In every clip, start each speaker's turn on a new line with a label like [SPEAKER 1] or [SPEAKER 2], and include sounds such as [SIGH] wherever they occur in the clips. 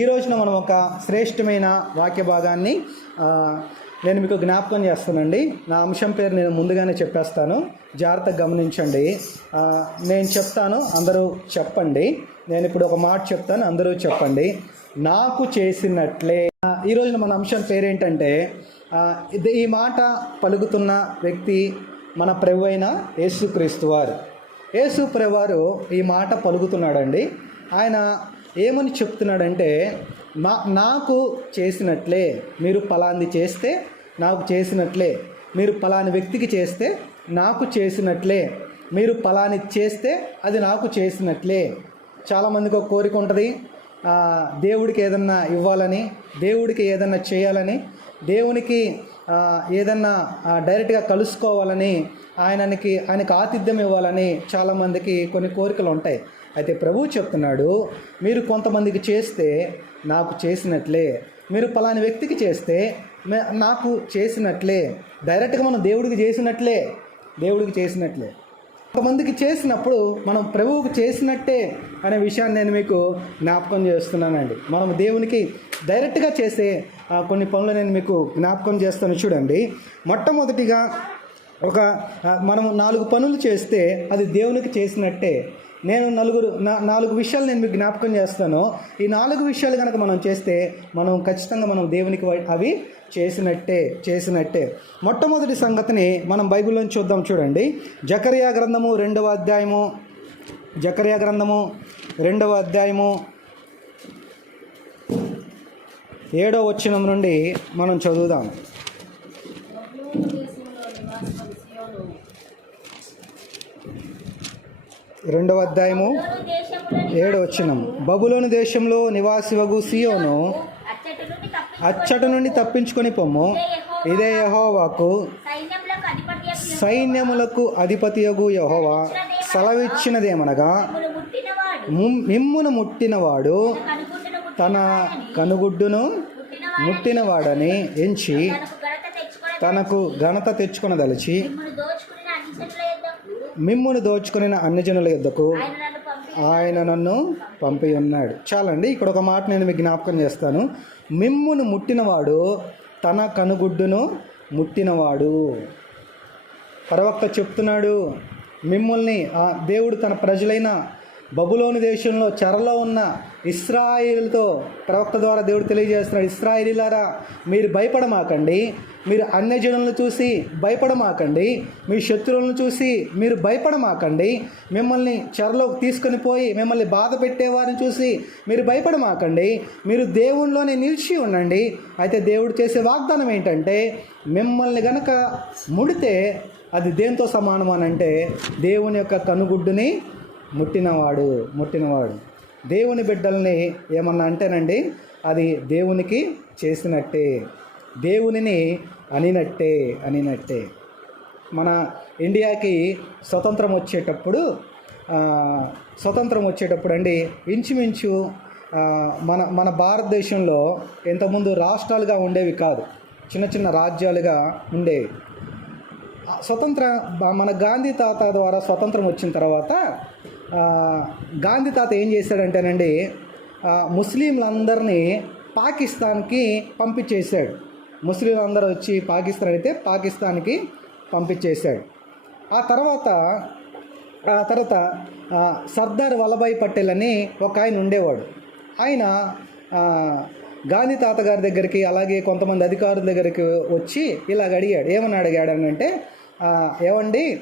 [SPEAKER 1] ఈ రోజున మనం ఒక శ్రేష్టమైన వాక్య భాగాన్ని నేను మీకు జ్ఞాపకం చేస్తానండి. నా అంశం పేరు నేను ముందుగానే చెప్పేస్తాను. జాగ్రత్తగా గమనించండి. నేను చెప్తాను అందరూ చెప్పండి. నేను ఇప్పుడు ఒక మాట చెప్తాను అందరూ చెప్పండి. నాకు చేసినట్లే. ఈ రోజున మన అంశం పేరేంటంటే ఇది ఈ మాట పలుకుతున్న వ్యక్తి మన ప్రభు అయిన యేసుక్రీస్తు వారు. యేసు ప్రభువారు ఈ మాట పలుకుతున్నాడండి. ఆయన ఏమని చెప్తున్నాడంటే మా నాకు చేసినట్లే మీరు ఫలాంది చేస్తే నాకు చేసినట్లే మీరు ఫలాని వ్యక్తికి చేస్తే నాకు చేసినట్లే మీరు ఫలాని చేస్తే అది నాకు చేసినట్లే. చాలామందికి ఒక కోరిక ఉంటుంది దేవుడికి ఏదన్నా ఇవ్వాలని దేవుడికి ఏదన్నా చేయాలని దేవునికి ఏదన్నా డైరెక్ట్గా కలుసుకోవాలని ఆయనకి ఆయనకు ఆతిథ్యం ఇవ్వాలని చాలామందికి కొన్ని కోరికలు ఉంటాయి. అయితే ప్రభువు చెప్తున్నాడు మీరు కొంతమందికి చేస్తే నాకు చేసినట్లే. మీరు పలాని వ్యక్తికి చేస్తే నాకు చేసినట్లే. డైరెక్ట్గా మనం దేవుడికి చేసినట్లే. దేవుడికి చేసినట్లే. కొంతమందికి చేసినప్పుడు మనం ప్రభువుకు చేసినట్టే అనే విషయాన్ని నేను మీకు జ్ఞాపకం చేస్తున్నానండి. మనం దేవునికి డైరెక్ట్గా చేసే కొన్ని పనులు నేను మీకు జ్ఞాపకం చేస్తాను చూడండి. మొట్టమొదటిగా ఒక మనం నాలుగు పనులు చేస్తే అది దేవునికి చేసినట్టే. నేను నలుగురు నా నాలుగు విషయాలు నేను మీకు జ్ఞాపకం చేస్తాను. ఈ నాలుగు విషయాలు కనుక మనం చేస్తే మనం ఖచ్చితంగా మనం దేవునికి అవి చేసినట్టే చేసినట్టే. మొట్టమొదటి సంగతిని మనం బైబిల్లో చూద్దాం చూడండి. జకరియా గ్రంథము రెండవ అధ్యాయము జకరియా గ్రంథము రెండవ అధ్యాయము ఏడో వచ్చినం నుండి మనం చదువుదాం. రెండవ అధ్యాయము ఏడో వచ్చినం బబులోని దేశంలో నివాసివగు సియోను అచ్చట నుండి తప్పించుకొని పొమ్ము ఇదే యహోవాకు
[SPEAKER 2] సైన్యములకు అధిపతి
[SPEAKER 1] యగు అధిపతియగు యహోవా. సెలవిచ్చినదేమనగా మిమ్మును ముట్టినవాడు తన కనుగుడ్డును ముట్టినవాడని ఎంచి
[SPEAKER 2] తనకు ఘనత
[SPEAKER 1] తనకు ఘనత తెచ్చుకొనదలిచి
[SPEAKER 2] మిమ్మల్ని దోచుకుని అన్నిజనుల యొద్దకు
[SPEAKER 1] మిమ్మును దోచుకుని అన్యజనుల యుద్ధకు
[SPEAKER 2] ఆయన నన్ను పంపి
[SPEAKER 1] ఆయన నన్ను పంపి ఉన్నాడు. చాలండి ఇక్కడ ఒక మాట నేను మీకు జ్ఞాపకం చేస్తాను. మిమ్మును ముట్టినవాడు తన కనుగుడ్డును ముట్టినవాడు. ప్రవక్త చెప్తున్నాడు మిమ్మల్ని ఆ దేవుడు తన ప్రజలైన బబులోని దేశంలో చెరలో ఉన్న ఇస్రాయిల్తో ప్రవక్త ద్వారా దేవుడు తెలియజేస్తున్నాడు ఇస్రాయిలీలారా మీరు భయపడమాకండి. మీరు అన్యజనులను చూసి భయపడమాకండి. మీ శత్రువులను చూసి మీరు భయపడమాకండి. మిమ్మల్ని చెరలోకి తీసుకొని పోయి మిమ్మల్ని బాధ పెట్టేవారిని చూసి మీరు భయపడమాకండి. మీరు దేవునిలోనే నిలిచి ఉండండి. అయితే దేవుడు చేసే వాగ్దానం ఏంటంటే మిమ్మల్ని గనక ముడితే అది దేంతో సమానం అని అంటే దేవుని యొక్క కనుగుడ్డుని ముట్టినవాడు ముట్టినవాడు. దేవుని బిడ్డల్ని ఏమన్నా అంటేనండి అది దేవునికి చేసినట్టే. దేవునిని అనినట్టే అనినట్టే. మన ఇండియాకి స్వతంత్రం వచ్చేటప్పుడు స్వతంత్రం వచ్చేటప్పుడు అండి ఇంచుమించు మన మన భారతదేశంలో ఇంతకుముందు రాష్ట్రాలుగా ఉండేవి కాదు. చిన్న చిన్న రాజ్యాలుగా ఉండేవి. స్వతంత్ర మన గాంధీ తాత ద్వారా స్వతంత్రం వచ్చిన తర్వాత గాంధీ తాత ఏం చేశాడంటేనండి ముస్లింలందరినీ పాకిస్తాన్కి పంపించేశాడు. ముస్లింలందరూ వచ్చి పాకిస్తాన్ అయితే పాకిస్తాన్కి పంపించేశాడు. ఆ తర్వాత ఆ తర్వాత సర్దార్ వల్లభాయ్ పటేల్ అని ఒక ఆయన ఉండేవాడు. ఆయన గాంధీ తాతగారి దగ్గరికి అలాగే కొంతమంది అధికారుల దగ్గరికి వచ్చి ఇలాగ అడిగాడు. ఏమని అడిగాడు అని అంటే ఏమండి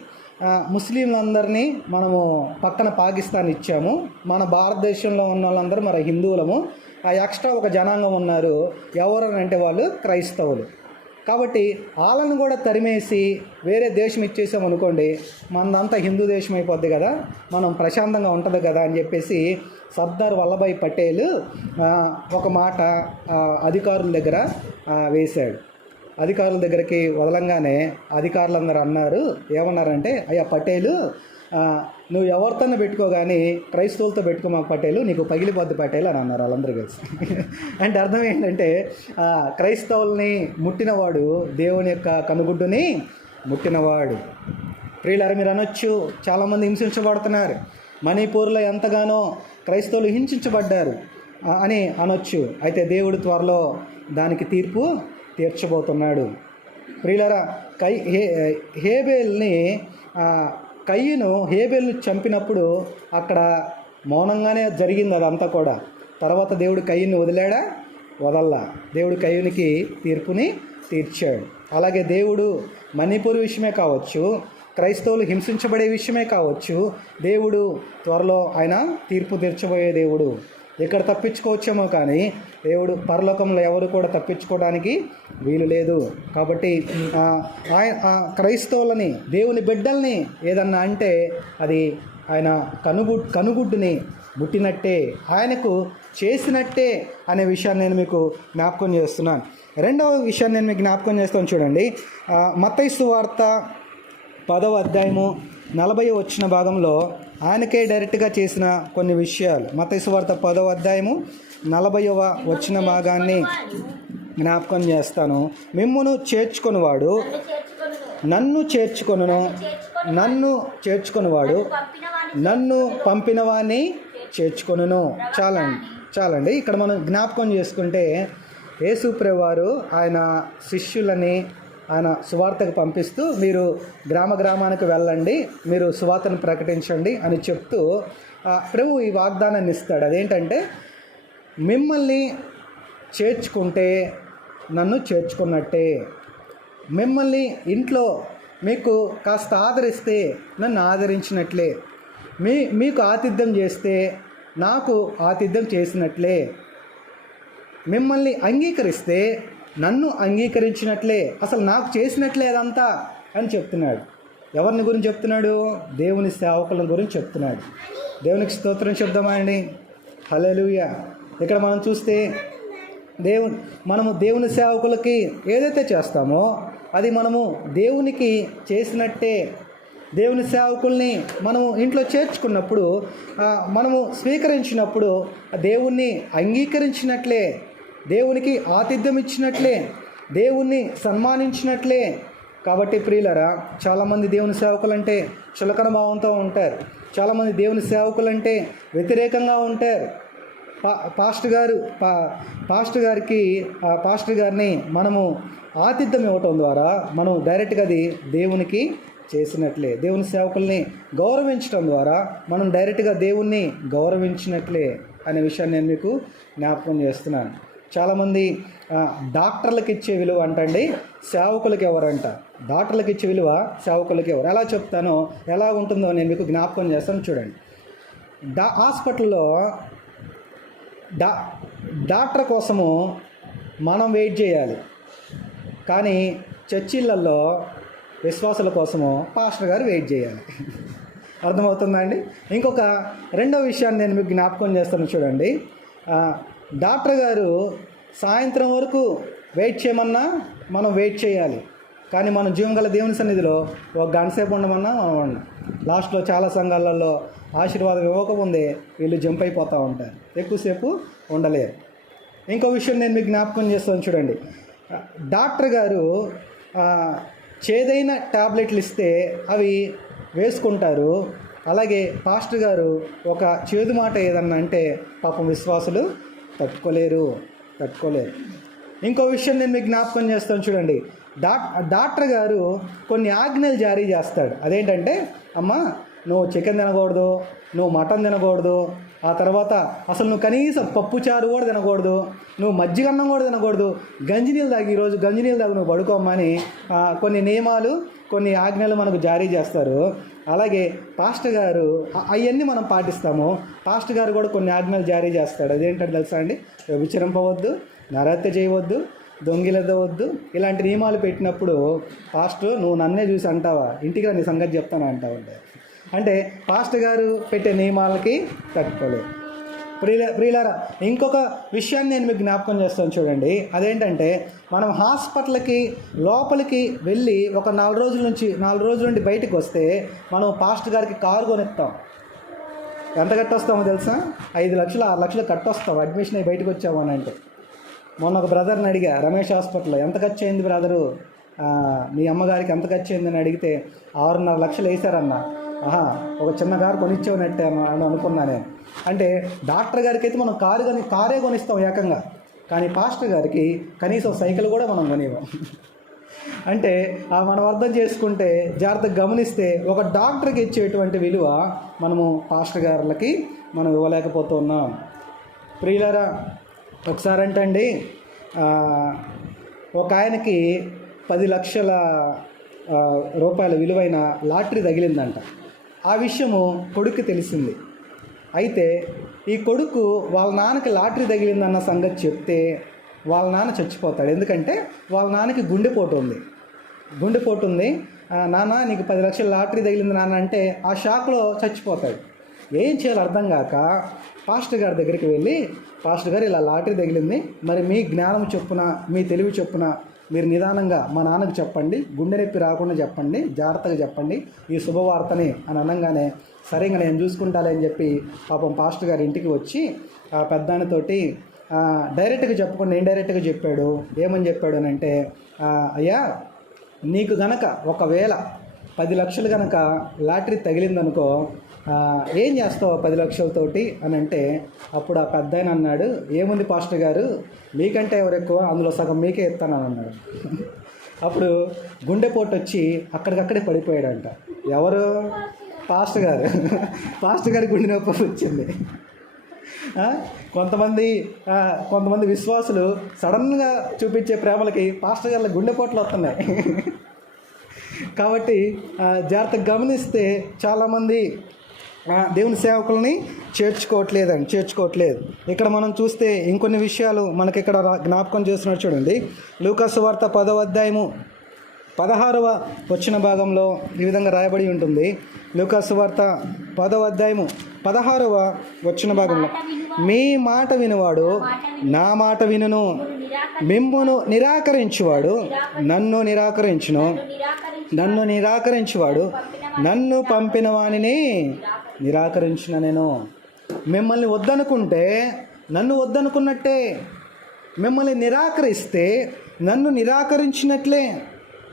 [SPEAKER 1] ముస్లింలందరినీ మనము పక్కన పాకిస్తాన్ ఇచ్చాము. మన భారతదేశంలో ఉన్న వాళ్ళందరూ మన హిందువులము. ఆ ఎక్స్ట్రా ఒక జనాంగం ఉన్నారు. ఎవరనంటే అంటే వాళ్ళు క్రైస్తవులు. కాబట్టి వాళ్ళను కూడా తరిమేసి వేరే దేశం ఇచ్చేసాం అనుకోండి మనదంతా హిందూ దేశం అయిపోద్ది కదా మనం ప్రశాంతంగా ఉంటుంది కదా అని చెప్పేసి సర్దార్ వల్లభాయ్ పటేల్ ఒక మాట అధికారుల దగ్గర వేశాడు. అధికారుల దగ్గరికి వదలంగానే అధికారులందరూ అన్నారు ఏమన్నారంటే అయ్యా పటేలు నువ్వు ఎవరితోనే పెట్టుకో కానీ క్రైస్తవులతో పెట్టుకో మాకు పటేలు నీకు పగిలిపోద్ది పటేలు అని అన్నారు వాళ్ళందరూ కలిసి. [LAUGHS] అంటే అర్థం ఏంటంటే క్రైస్తవుల్ని ముట్టినవాడు దేవుని యొక్క కనుగుడ్డుని ముట్టినవాడు. ప్రియులారు మీరు అనొచ్చు చాలామంది హింసించబడుతున్నారు. మణిపూర్లో ఎంతగానో క్రైస్తవులు హింసించబడ్డారు అని అనొచ్చు. అయితే దేవుడు త్వరలో దానికి తీర్పు తీర్చబోతున్నాడు. ప్రియులరా కై హే హేబేల్ని కయ్యను హేబెల్ను చంపినప్పుడు అక్కడ మౌనంగానే జరిగింది అదంతా కూడా. తర్వాత దేవుడు కయ్యను వదిలాడా? వదల్లా. దేవుడు కయ్యునికి తీర్పుని తీర్చాడు. అలాగే దేవుడు మణిపూర్ విషయమే కావచ్చు క్రైస్తవులు హింసించబడే విషయమే కావచ్చు దేవుడు త్వరలో ఆయన తీర్పు తీర్చబోయే దేవుడు. ఇక్కడ తప్పించుకోవచ్చేమో కానీ దేవుడు పరలోకంలో ఎవరు కూడా తప్పించుకోవడానికి వీలు లేదు. కాబట్టి ఆయన క్రైస్తవులని దేవుని బిడ్డల్ని ఏదన్నా అంటే అది ఆయన కనుగు కనుగుడ్డుని ముట్టినట్టే ఆయనకు చేసినట్టే అనే విషయాన్ని నేను మీకు జ్ఞాపకం చేస్తున్నాను. రెండవ విషయాన్ని నేను మీకు జ్ఞాపకం చేస్తాను చూడండి. ఆ, వార్త పదవ అధ్యాయము నలభై వచ్చిన భాగంలో ఆయనకే డైరెక్ట్గా చేసిన కొన్ని విషయాలు. మతైసు వార్త పదవ అధ్యాయము నలభైవ వచ్చిన భాగాన్ని జ్ఞాపకం చేస్తాను. మిమ్మును చేర్చుకునివాడు
[SPEAKER 2] నన్ను చేర్చుకొను
[SPEAKER 1] నన్ను చేర్చుకొనును. నన్ను చేర్చుకొనివాడు
[SPEAKER 2] చేర్చుకొను
[SPEAKER 1] నన్ను చేర్చుకొనును. చాలండి చాలండి. ఇక్కడ మనం జ్ఞాపకం చేసుకుంటే యేసుప్రవారు ఆయన శిష్యులని ఆయన సువార్తకు పంపిస్తూ మీరు గ్రామ గ్రామానికి వెళ్ళండి మీరు సువార్తను ప్రకటించండి అని చెప్తూ ఆ, ప్రభు ఈ వాగ్దానాన్ని ఇస్తాడు. అదేంటంటే మిమ్మల్ని చేర్చుకుంటే నన్ను చేర్చుకున్నట్టే. మిమ్మల్ని ఇంట్లో మీకు కాస్త ఆదరిస్తే నన్ను ఆదరించినట్లే. మీ మీకు ఆతిథ్యం చేస్తే నాకు ఆతిథ్యం చేసినట్లే. మిమ్మల్ని అంగీకరిస్తే నన్ను అంగీకరించినట్లే అసలు నాకు చేసినట్లే అదంతా అని చెప్తున్నాడు. ఎవరిని గురించి చెప్తున్నాడు? దేవుని సేవకుల గురించి చెప్తున్నాడు. దేవునికి స్తోత్రం చెప్దామా అండి హలెలుయ ఇక్కడ మనం చూస్తే దేవుని మనము దేవుని సేవకులకి ఏదైతే చేస్తామో అది మనము దేవునికి చేసినట్టే. దేవుని సేవకుల్ని మనము ఇంట్లో చేర్చుకున్నప్పుడు మనము స్వీకరించినప్పుడు ఆ దేవుణ్ణి అంగీకరించినట్లే. దేవునికి ఆతిథ్యం ఇచ్చినట్లే దేవుణ్ణి సన్మానించినట్లే. కాబట్టి ప్రియులరా చాలామంది దేవుని సేవకులంటే చులకన భావంతో ఉంటారు. చాలామంది దేవుని సేవకులంటే వ్యతిరేకంగా ఉంటారు. పా పాస్టర్ గారు పా పాస్టర్ గారికి పాస్టర్ గారిని మనము ఆతిథ్యం ఇవ్వటం ద్వారా మనం డైరెక్ట్గా అది దేవునికి చేసినట్లే. దేవుని సేవకుల్ని గౌరవించడం ద్వారా మనం డైరెక్ట్గా దేవుణ్ణి గౌరవించినట్లే అనే విషయాన్ని నేను మీకు జ్ఞాపకం చేస్తున్నాను. చాలామంది డాక్టర్లకు ఇచ్చే విలువ అంటండి సేవకులకు ఎవరంట డాక్టర్లకు ఇచ్చే విలువ సేవకులకు ఎవరు ఎలా చెప్తానో ఎలా ఉంటుందో నేను మీకు జ్ఞాపకం చేస్తాను చూడండి. డా హాస్పిటల్లో డా డాక్టర్ కోసము మనం వెయిట్ చేయాలి. కానీ చర్చిళ్ళల్లో విశ్వాసుల కోసము పాస్టర్ గారు వెయిట్ చేయాలి. అర్థమవుతుందా అండి? ఇంకొక రెండో విషయాన్ని నేను మీకు జ్ఞాపకం చేస్తాను చూడండి. డాక్టర్ గారు సాయంత్రం వరకు వెయిట్ చేయమన్నా మనం వెయిట్ చేయాలి. కానీ మనం జీవం గల దేవుని సన్నిధిలో ఒక గంట సేపు ఉండమన్నా మనం ఉండం లాస్ట్లో చాలా సంఘాలలో ఆశీర్వాదం ఇవ్వకముందే వీళ్ళు జంప్ అయిపోతూ ఉంటారు. ఎక్కువసేపు ఉండలేరు. ఇంకో విషయం నేను మీకు జ్ఞాపకం చేస్తాను చూడండి. డాక్టర్ గారు చేదైన టాబ్లెట్లు ఇస్తే అవి వేసుకుంటారు. అలాగే పాస్టర్ గారు ఒక చేదు మాట ఏదన్నా అంటే పాపం విశ్వాసులు తట్టుకోలేరు తట్టుకోలేరు. ఇంకో విషయం నేను మీకు జ్ఞాపకం చేస్తాను చూడండి. డా డాక్టర్ గారు కొన్ని ఆజ్ఞలు జారీ చేస్తాడు. అదేంటంటే అమ్మా నువ్వు చికెన్ తినకూడదు నువ్వు మటన్ తినకూడదు ఆ తర్వాత అసలు నువ్వు కనీసం పప్పు చారు కూడా తినకూడదు నువ్వు మజ్జిగ అన్నం కూడా తినకూడదు గంజినీళ్ళు తాగి ఈరోజు గంజినీళ్ళు తాగి నువ్వు పడుకోమని కొన్ని నియమాలు కొన్ని ఆజ్ఞలు మనకు జారీ చేస్తారు. అలాగే పాస్టర్ గారు అవన్నీ మనం పాటిస్తాము. పాస్టర్ గారు కూడా కొన్ని ఆజ్ఞలు జారీ చేస్తాడు. అదేంటంటే తెలుసా అండి? విచరింపవద్దు నరహత్య చేయవద్దు దొంగిలదవద్దు ఇలాంటి నియమాలు పెట్టినప్పుడు పాస్టర్ నువ్వు నన్నే చూసి అంటావా? ఇంటికి నీ సంగతి చెప్తాను అంటావు అంటే అంటే పాస్టర్ గారు పెట్టే నియమాలకి తట్టుకోలేదు ప్రియుల ప్రియులారా ఇంకొక విషయాన్ని నేను మీకు జ్ఞాపకం చేస్తాను చూడండి. అదేంటంటే మనం హాస్పిటల్కి లోపలికి వెళ్ళి ఒక నాలుగు రోజుల నుంచి నాలుగు రోజుల నుండి బయటకు వస్తే మనం పాస్టర్ గారికి కారు కొనిస్తాం. ఎంత కట్టొస్తామో తెలుసా? ఐదు లక్షలు ఆరు లక్షలు కట్టొస్తాం అడ్మిషన్ అయ్యి బయటకు వచ్చాము అని అంటే. మొన్న ఒక బ్రదర్ని అడిగా రమేష్ హాస్పిటల్లో ఎంత ఖర్చు అయింది బ్రదరు మీ అమ్మగారికి ఎంత ఖర్చు అయిందని అడిగితే ఆరున్నర లక్షలు వేశారన్న. ఒక చిన్న కారు కొనిచ్చేవనట్టే అని అనుకున్నానే అనుకున్నా నేను. అంటే డాక్టర్ గారికి అయితే మనం కారు కొని కారే కొనిస్తాం ఏకంగా. కానీ పాస్టర్ గారికి కనీసం సైకిల్ కూడా మనం కొనివ్వం. అంటే ఆ మనం అర్థం చేసుకుంటే జాగ్రత్తగా గమనిస్తే ఒక డాక్టర్కి ఇచ్చేటువంటి విలువ మనము పాస్టర్ గారులకి మనం ఇవ్వలేకపోతున్నాం. ప్రియులరా ఒకసారి అంటండి అండి ఒక ఆయనకి పది లక్షల రూపాయల విలువైన లాటరీ తగిలిందంట. ఆ విషయము కొడుకు తెలిసింది. అయితే ఈ కొడుకు వాళ్ళ నాన్నకి లాటరీ తగిలిందన్న సంగతి చెప్తే వాళ్ళ నాన్న చచ్చిపోతాడు. ఎందుకంటే వాళ్ళ నాన్నకి గుండెపోటు ఉంది. గుండెపోటు ఉంది. నాన్న నీకు పది లక్షల లాటరీ తగిలింది నాన్న అంటే ఆ షాక్లో చచ్చిపోతాడు. ఏం చేయాలో అర్థం కాక పాస్టర్ గారి దగ్గరికి వెళ్ళి పాస్టర్ గారు ఇలా లాటరీ తగిలింది. మరి మీ జ్ఞానం చొప్పున మీ తెలివి చొప్పున మీరు నిదానంగా మా నాన్నకు చెప్పండి గుండె నొప్పి రాకుండా చెప్పండి జాగ్రత్తగా చెప్పండి ఈ శుభవార్తని అని అనగానే సరే ఇంకా నేను చూసుకుంటాలే అని చెప్పి పాపం పాస్టర్ గారి ఇంటికి వచ్చి ఆ పెద్దాయనతోటి డైరెక్ట్గా చెప్పకుండా ఇండైరెక్ట్గా చెప్పాడు ఏమని చెప్పాడు అని అంటే అయ్యా నీకు గనక ఒకవేళ పది లక్షలు గనక లాటరీ తగిలిందనుకో ఏం చేస్తావు పది లక్షలతోటి అని అంటే అప్పుడు ఆ పెద్ద ఆయన అన్నాడు ఏముంది పాస్టర్ గారు? మీకంటే ఎవరు ఎక్కువ? అందులో సగం మీకే ఇస్తానని అన్నాడు. [LAUGHS] అప్పుడు గుండెపోటు వచ్చి అక్కడికక్కడే పడిపోయాడంట. ఎవరు? పాస్టర్ గారు? [LAUGHS] పాస్టర్ గారి గుండె నొప్పి వచ్చింది. కొంతమంది కొంతమంది విశ్వాసులు సడన్గా చూపించే ప్రేమలకి పాస్టర్ గారి గుండెపోట్లు వస్తున్నాయి. [LAUGHS] కాబట్టి జాగ్రత్తగా గమనిస్తే చాలామంది దేవుని సేవకుల్ని చేర్చుకోవట్లేదండి చేర్చుకోవట్లేదు. ఇక్కడ మనం చూస్తే ఇంకొన్ని విషయాలు మనకి ఇక్కడ జ్ఞాపకం చేస్తున్నారు చూడండి. లూకాసు వార్త పదవ అధ్యాయము పదహారవ వచ్చిన భాగంలో ఈ విధంగా రాయబడి ఉంటుంది. లూకాసు వార్త పదవ అధ్యాయము పదహారవ వచ్చిన భాగంలో మీ మాట వినువాడు నా మాట వినును మిమ్మును నిరాకరించువాడు నన్ను నిరాకరించును నన్ను నిరాకరించువాడు నన్ను పంపిన వాణిని నిరాకరించిన నేను. మిమ్మల్ని వద్దనుకుంటే నన్ను వద్దనుకున్నట్టే మిమ్మల్ని నిరాకరిస్తే నన్ను నిరాకరించినట్లే.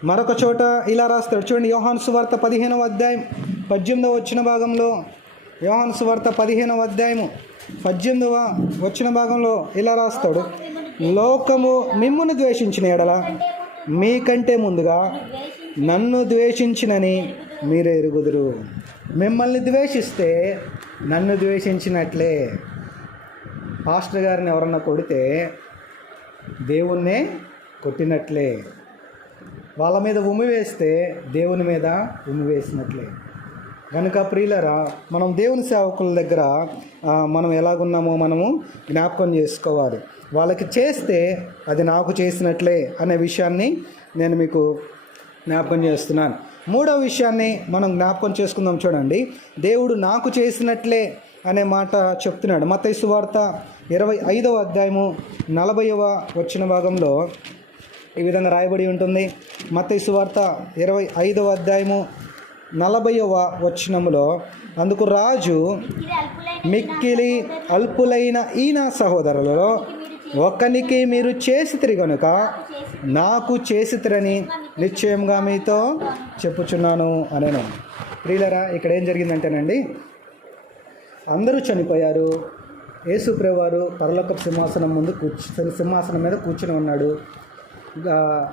[SPEAKER 1] మరొక చోట ఇలా రాస్తాడు. చూడండి యోహాన్ సువార్త పదిహేనవ అధ్యాయం పద్దెనిమిదవ వచ్చిన భాగంలో యోహాన్ సువార్త పదిహేనవ అధ్యాయము పద్దెనిమిదవ వచ్చిన భాగంలో ఇలా రాస్తాడు. లోకము మిమ్మును ద్వేషించిన ఎడల మీకంటే ముందుగా నన్ను ద్వేషించినని మీరే ఎరుగుదురు. మిమ్మల్ని ద్వేషిస్తే నన్ను ద్వేషించినట్లే. పాస్టర్ గారిని ఎవరన్నా కొడితే దేవుణ్ణే కొట్టినట్లే. వాళ్ళ మీద ఉమ్మి వేస్తే దేవుని మీద ఉమ్మి వేసినట్లే. కనుక ప్రియులరా మనం దేవుని సేవకుల దగ్గర మనం ఎలాగున్నామో మనము జ్ఞాపకం చేసుకోవాలి. వాళ్ళకి చేస్తే అది నాకు చేసినట్లే అనే విషయాన్ని నేను మీకు జ్ఞాపకం చేస్తున్నాను. మూడవ విషయాన్ని మనం జ్ఞాపకం చేసుకుందాం చూడండి. దేవుడు నాకు చేసినట్లే అనే మాట చెప్తున్నాడు. మత సువార్త ఇరవై ఐదవ అధ్యాయము నలభైవ వచ్చిన భాగంలో ఈ విధంగా రాయబడి ఉంటుంది. మత్తయి సువార్త ఇరవై ఐదవ అధ్యాయము నలభైవ వచనములో అందుకు రాజు మిక్కిలి అల్పులైన ఈ నా సహోదరులలో ఒకనికి మీరు చేసితిరి గనుక నాకు చేసితిరని నిశ్చయంగా మీతో చెప్పుచున్నాను అనేను. ప్రియులరా ఇక్కడ ఏం జరిగిందంటేనండి అందరూ చనిపోయారు. యేసు ప్రభువారు పరలోక సింహాసనం ముందు కూర్చు సింహాసనం మీద కూర్చుని ఉన్నాడు.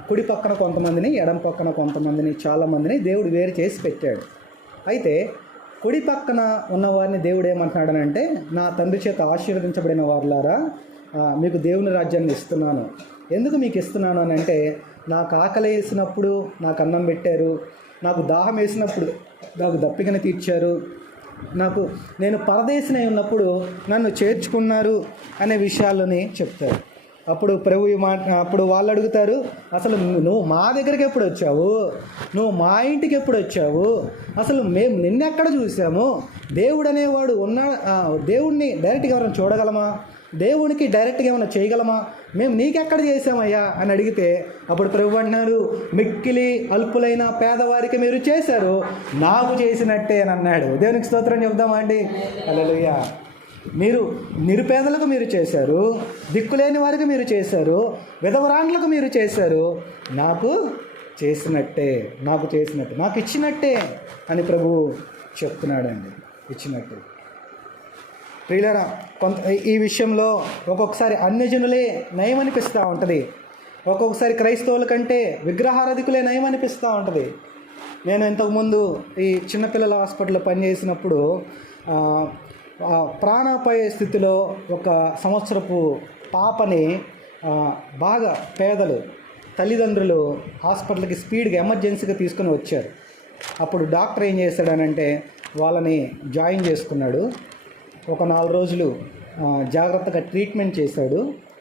[SPEAKER 1] కుడి పక్కన కొంతమందిని ఎడం పక్కన కొంతమందిని చాలామందిని దేవుడు వేరు చేసి పెట్టాడు. అయితే కుడి పక్కన ఉన్నవారిని దేవుడు ఏమంటున్నాడనంటే నా తండ్రి చేత ఆశీర్వదించబడిన వారులారా మీకు దేవుని రాజ్యాన్ని ఇస్తున్నాను. ఎందుకు మీకు ఇస్తున్నాను అని అంటే నాకు ఆకలి వేసినప్పుడు నాకు అన్నం పెట్టారు నాకు దాహం వేసినప్పుడు నాకు దప్పికని తీర్చారు నాకు నేను పరదేశినై ఉన్నప్పుడు నన్ను చేర్చుకున్నారు అనే విషయాలని చెప్తారు. అప్పుడు ప్రభు అప్పుడు వాళ్ళు అడుగుతారు అసలు నువ్వు మా దగ్గరికి ఎప్పుడు వచ్చావు? నువ్వు మా ఇంటికి ఎప్పుడు వచ్చావు? అసలు మేము నిన్నెక్కడ చూసాము? దేవుడు అనేవాడు ఉన్న దేవుణ్ణి డైరెక్ట్గా ఎవరైనా చూడగలమా? దేవునికి డైరెక్ట్గా ఏమైనా చేయగలమా? మేము నీకెక్కడ చేసామయ్యా అని అడిగితే అప్పుడు ప్రభు అంటున్నారు మిక్కిలి అల్పులైన పేదవారికి మీరు చేశారు నాకు చేసినట్టే అని అన్నాడు. దేవునికి స్తోత్రం చెప్దామా అండి? అలలుయ్యా మీరు నిరుపేదలకు మీరు చేశారు దిక్కులేని వారికి మీరు చేశారు విధవరాండ్లకు మీరు చేశారు నాకు చేసినట్టే నాకు చేసినట్టే నాకు ఇచ్చినట్టే అని ప్రభు చెప్తున్నాడండి ఇచ్చినట్టు. ప్రియులరా కొంత ఈ విషయంలో ఒక్కొక్కసారి అన్యజనులే నయం అనిపిస్తూ ఉంటుంది. ఒక్కొక్కసారి క్రైస్తవుల కంటే విగ్రహారధికులే నయం అనిపిస్తూ ఉంటుంది. నేను ఇంతకుముందు ఈ చిన్నపిల్లల హాస్పిటల్లో పనిచేసినప్పుడు ప్రాణాపాయ స్థితిలో ఒక సంవత్సరపు పాపని బాగా పేదలు తల్లిదండ్రులు హాస్పిటల్కి స్పీడ్గా ఎమర్జెన్సీగా తీసుకొని వచ్చారు. అప్పుడు డాక్టర్ ఏం చేశాడనంటే వాళ్ళని జాయిన్ చేసుకున్నాడు. ఒక నాలుగు రోజులు జాగ్రత్తగా ట్రీట్మెంట్ చేశాడు.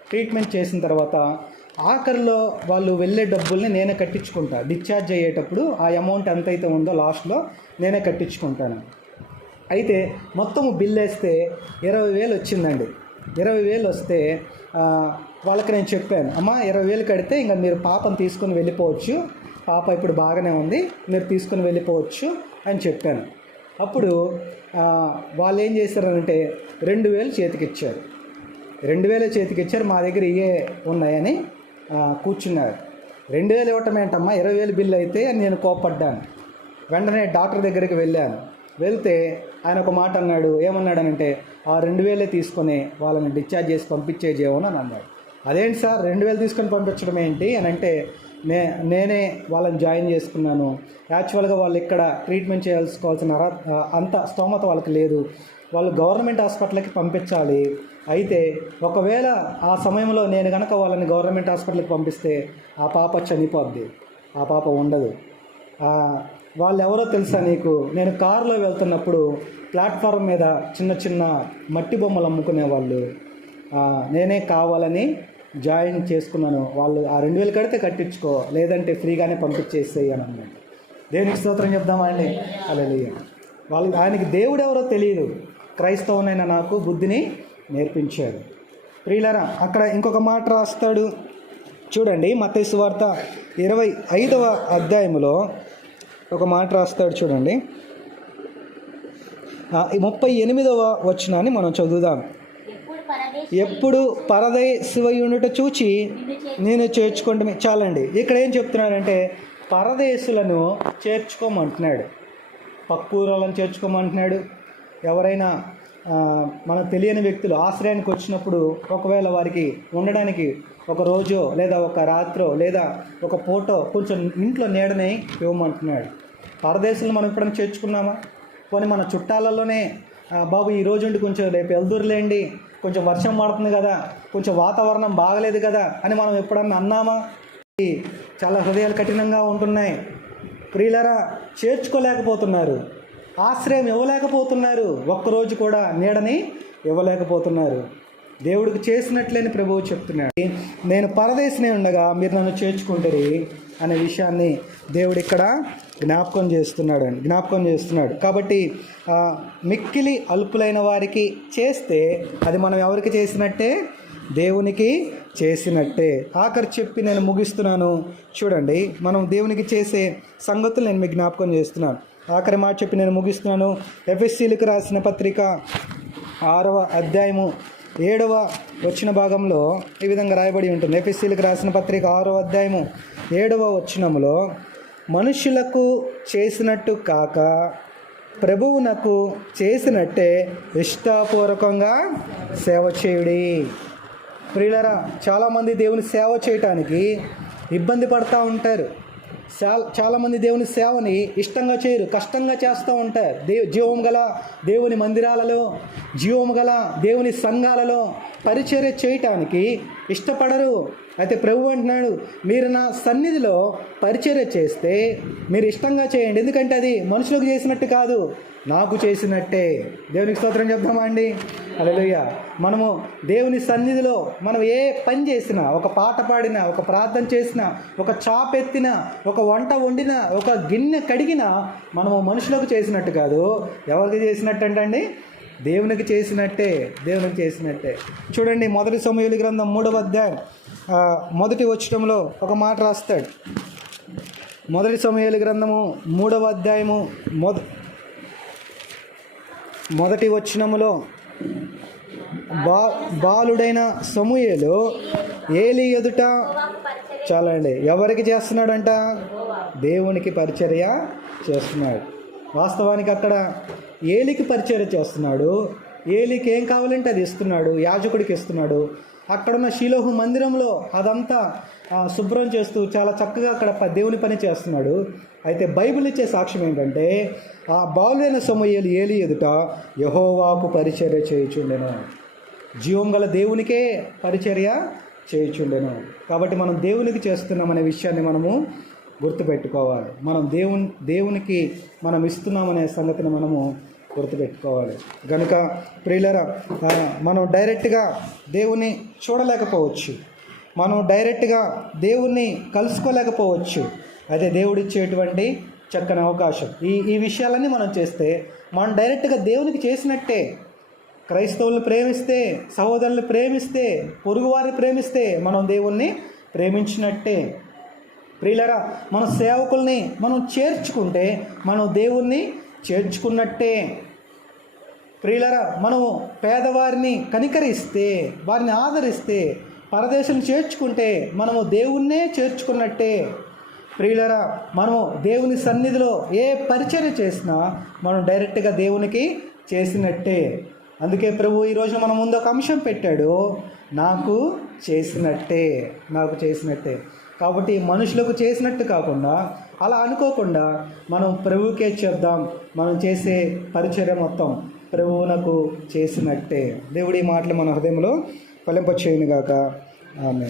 [SPEAKER 1] ట్రీట్మెంట్ చేసిన తర్వాత ఆఖరిలో వాళ్ళు వెళ్ళే డబ్బుల్ని నేనే కట్టించుకుంటా. డిశ్చార్జ్ అయ్యేటప్పుడు ఆ అమౌంట్ ఎంతైతే ఉందో లాస్ట్లో నేనే కట్టించుకుంటాను. అయితే మొత్తము బిల్ వేస్తే ఇరవై వేలు వచ్చిందండి. ఇరవై వేలు వస్తే వాళ్ళకి నేను చెప్పాను అమ్మ ఇరవై వేలు కడితే ఇంకా మీరు పాపను తీసుకొని వెళ్ళిపోవచ్చు. పాప ఇప్పుడు బాగానే ఉంది మీరు తీసుకొని వెళ్ళిపోవచ్చు అని చెప్పాను. అప్పుడు వాళ్ళు ఏం చేశారంటే రెండు వేలు చేతికిచ్చారు. రెండు వేలు చేతికి ఇచ్చారు మా దగ్గర ఇవే ఉన్నాయని కూర్చున్నారు. రెండు వేలు ఇవ్వటం ఏంటమ్మా ఇరవై వేలు బిల్లు అయితే అని నేను కోపడ్డాను వెంటనే డాక్టర్ దగ్గరికి వెళ్ళాను. వెళ్తే ఆయన ఒక మాట అన్నాడు ఏమన్నాడనంటే ఆ రెండు వేలే తీసుకొని వాళ్ళని డిశ్చార్జ్ చేసి పంపించేజేమని అని అన్నాడు. అదేంటి సార్ రెండు వేలు తీసుకొని పంపించడం ఏంటి? అని అంటే నే నేనే వాళ్ళని జాయిన్ చేసుకున్నాను. యాక్చువల్గా వాళ్ళు ఇక్కడ ట్రీట్మెంట్ చేయాల్సుకోవాల్సిన అర్హత అంత స్తోమత వాళ్ళకి లేదు. వాళ్ళు గవర్నమెంట్ హాస్పిటల్కి పంపించాలి. అయితే ఒకవేళ ఆ సమయంలో నేను కనుక వాళ్ళని గవర్నమెంట్ హాస్పిటల్కి పంపిస్తే ఆ పాప చనిపోద్ది. ఆ పాప ఉండదు. వాళ్ళు ఎవరో తెలుసా నీకు? నేను కారులో వెళ్తున్నప్పుడు ప్లాట్ఫారం మీద చిన్న చిన్న మట్టి బొమ్మలు అమ్ముకునే వాళ్ళు నేనే కావాలని జాయిన్ చేసుకున్నాను. వాళ్ళు ఆ రెండు వేలు కడితే కట్టించుకో లేదంటే ఫ్రీగానే పంపించేసేయను అని అన్నాడు దేవునికి స్తోత్రం చెప్దామా అండి. అలా వాళ్ళు ఆయనకి దేవుడు ఎవరో తెలియదు. క్రైస్తవునైనా నాకు బుద్ధిని నేర్పించాడు. ప్రియులరా అక్కడ ఇంకొక మాట రాస్తాడు. చూడండి మతేసు వార్త ఇరవై ఐదవ అధ్యాయములో ఒక మాట రాస్తాడు చూడండి. ముప్పై ఎనిమిదవ వచనాన్ని మనం చదువుదాం.
[SPEAKER 2] ఎప్పుడు పరదేశ్
[SPEAKER 1] ఎప్పుడు చూచి నేను చేర్చుకోవటమే చాలండి. ఇక్కడ ఏం చెప్తున్నాడంటే పరదేశులను చేర్చుకోమంటున్నాడు. పక్కూరాలను చేర్చుకోమంటున్నాడు. ఎవరైనా మనకు తెలియని వ్యక్తులు ఆశ్రయానికి వచ్చినప్పుడు ఒకవేళ వారికి ఉండడానికి ఒక రోజో లేదా ఒక రాత్రో లేదా ఒక పూటో కొంచెం ఇంట్లో నీడని ఇవ్వమంటున్నాడు. పరదేశంలో మనం ఎప్పుడైనా చేర్చుకున్నామా? పోనీ మన చుట్టాలలోనే బాబు ఈ రోజు ఉండి కొంచెం రేపు వెళ్దూరులేండి కొంచెం వర్షం పడుతుంది కదా కొంచెం వాతావరణం బాగలేదు కదా అని మనం ఎప్పుడన్నా అన్నామా? చాలా హృదయాలు కఠినంగా ఉంటున్నాయి. ప్రియులరా చేర్చుకోలేకపోతున్నారు. ఆశ్రయం ఇవ్వలేకపోతున్నారు. ఒక్కరోజు కూడా నీడని ఇవ్వలేకపోతున్నారు. దేవుడికి చేసినట్లేని ప్రభువు చెప్తున్నాడు. నేను పరదేశనే ఉండగా మీరు నన్ను చేర్చుకుంటారు అనే విషయాన్ని దేవుడు ఇక్కడ జ్ఞాపకం చేస్తున్నాడు అని జ్ఞాపకం చేస్తున్నాడు. కాబట్టి మిక్కిలి అల్పులైన వారికి చేస్తే అది మనం ఎవరికి చేసినట్టే? దేవునికి చేసినట్టే. ఆఖరి చెప్పి నేను ముగిస్తున్నాను. చూడండి మనం దేవునికి చేసే సంగతులు నేను మీకు జ్ఞాపకం చేస్తున్నాను. ఆఖరి మాట చెప్పి నేను ముగిస్తున్నాను. ఎఫ్ఎస్సీలకు రాసిన పత్రిక ఆరవ అధ్యాయము ఏడవ వచ్చిన భాగంలో ఈ విధంగా రాయబడి ఉంటుంది. ఎఫ్ఎస్సీలకు రాసిన పత్రిక ఆరవ అధ్యాయము ఏడవ వచ్చినములో మనుషులకు చేసినట్టు కాక ప్రభువునకు చేసినట్టే ఇష్టపూర్వకంగా సేవ చేయుడి. ప్రియులరా చాలామంది దేవుని సేవ చేయటానికి ఇబ్బంది పడుతూ ఉంటారు. చాలా చాలామంది దేవుని సేవని ఇష్టంగా చేయరు కష్టంగా చేస్తూ ఉంటారు. దే జీవం గల దేవుని మందిరాలలో జీవం గల దేవుని సంఘాలలో పరిచర్య చేయటానికి ఇష్టపడరు. అయితే ప్రభు అంటున్నాడు మీరు నా సన్నిధిలో పరిచర్య చేస్తే మీరు ఇష్టంగా చేయండి. ఎందుకంటే అది మనుషులకు చేసినట్టు కాదు నాకు చేసినట్టే. దేవునికి స్తోత్రం చెప్దామా అండి? అలలుయ్య మనము దేవుని సన్నిధిలో మనం ఏ పని చేసినా ఒక పాట పాడినా ఒక ప్రార్థన చేసినా ఒక చాపెత్తినా ఒక వంట వండినా ఒక గిన్నె కడిగినా మనము మనుషులకు చేసినట్టు కాదు. ఎవరికి చేసినట్టు అండి? దేవునికి చేసినట్టే దేవునికి చేసినట్టే. చూడండి మొదటి సమయలు గ్రంథం మూడవ అధ్యాయం. మొదటి వచ్చటంలో ఒక మాట రాస్తాడు. మొదటి సమయాల గ్రంథము మూడవ అధ్యాయము మొద మొదటి వచనములో బా బాలుడైన సమూయేలు ఏలి ఎదుట
[SPEAKER 2] చాలండి.
[SPEAKER 1] చాలా అండి ఎవరికి చేస్తున్నాడంట? దేవునికి పరిచర్య చేస్తున్నాడు. వాస్తవానికి అక్కడ ఏలికి పరిచయం చేస్తున్నాడు. ఏలికి ఏం కావాలంటే అది ఇస్తున్నాడు. యాజకుడికి ఇస్తున్నాడు. అక్కడున్న శీలోహు మందిరంలో అదంతా శుభ్రం చేస్తూ చాలా చక్కగా అక్కడ దేవుని పని చేస్తున్నాడు. అయితే బైబిల్ ఇచ్చే సాక్ష్యం ఏంటంటే ఆ బాలుడైన సమయలు ఏలి ఎదుట యహోవాకు పరిచర్య చేయుచుండెను. జీవం గల దేవునికే పరిచర్య చేయుచుండెను. కాబట్టి మనం దేవునికి చేస్తున్నామనే విషయాన్ని మనము గుర్తుపెట్టుకోవాలి. మనం దేవుని దేవునికి మనం ఇస్తున్నామనే సంగతిని మనము గుర్తుపెట్టుకోవాలి. కనుక ప్రియులరా మనం డైరెక్ట్గా దేవుని చూడలేకపోవచ్చు. మనం డైరెక్ట్గా దేవుణ్ణి కలుసుకోలేకపోవచ్చు. అదే దేవుడిచ్చేటువంటి చక్కని అవకాశం. ఈ ఈ విషయాలన్నీ మనం చేస్తే మనం డైరెక్ట్గా దేవునికి చేసినట్టే క్రైస్తవుల్ని ప్రేమిస్తే సహోదరుల్ని ప్రేమిస్తే పొరుగువారిని ప్రేమిస్తే మనం దేవుణ్ణి ప్రేమించినట్టే. ప్రియులరా మన సేవకుల్ని మనం చేర్చుకుంటే మనం దేవుణ్ణి చేర్చుకున్నట్టే. ప్రియులరా మనము పేదవారిని కనికరిస్తే వారిని ఆదరిస్తే పరదేశం చేర్చుకుంటే మనము దేవుణ్ణే చేర్చుకున్నట్టే. ప్రియులరా మనము దేవుని సన్నిధిలో ఏ పరిచర్య చేసినా మనం డైరెక్ట్గా దేవునికి చేసినట్టే. అందుకే ప్రభు ఈరోజు మన ముందు ఒక అంశం పెట్టాడు. నాకు చేసినట్టే నాకు చేసినట్టే. కాబట్టి మనుషులకు చేసినట్టు కాకుండా అలా అనుకోకుండా మనం ప్రభువుకే చేద్దాం మనం చేసే పరిచర్య మొత్తం ప్రభువునకు చేసినట్టే. దేవుడి మాటలు మన హృదయంలో ఫలింపచేయునుగాక. ఆమె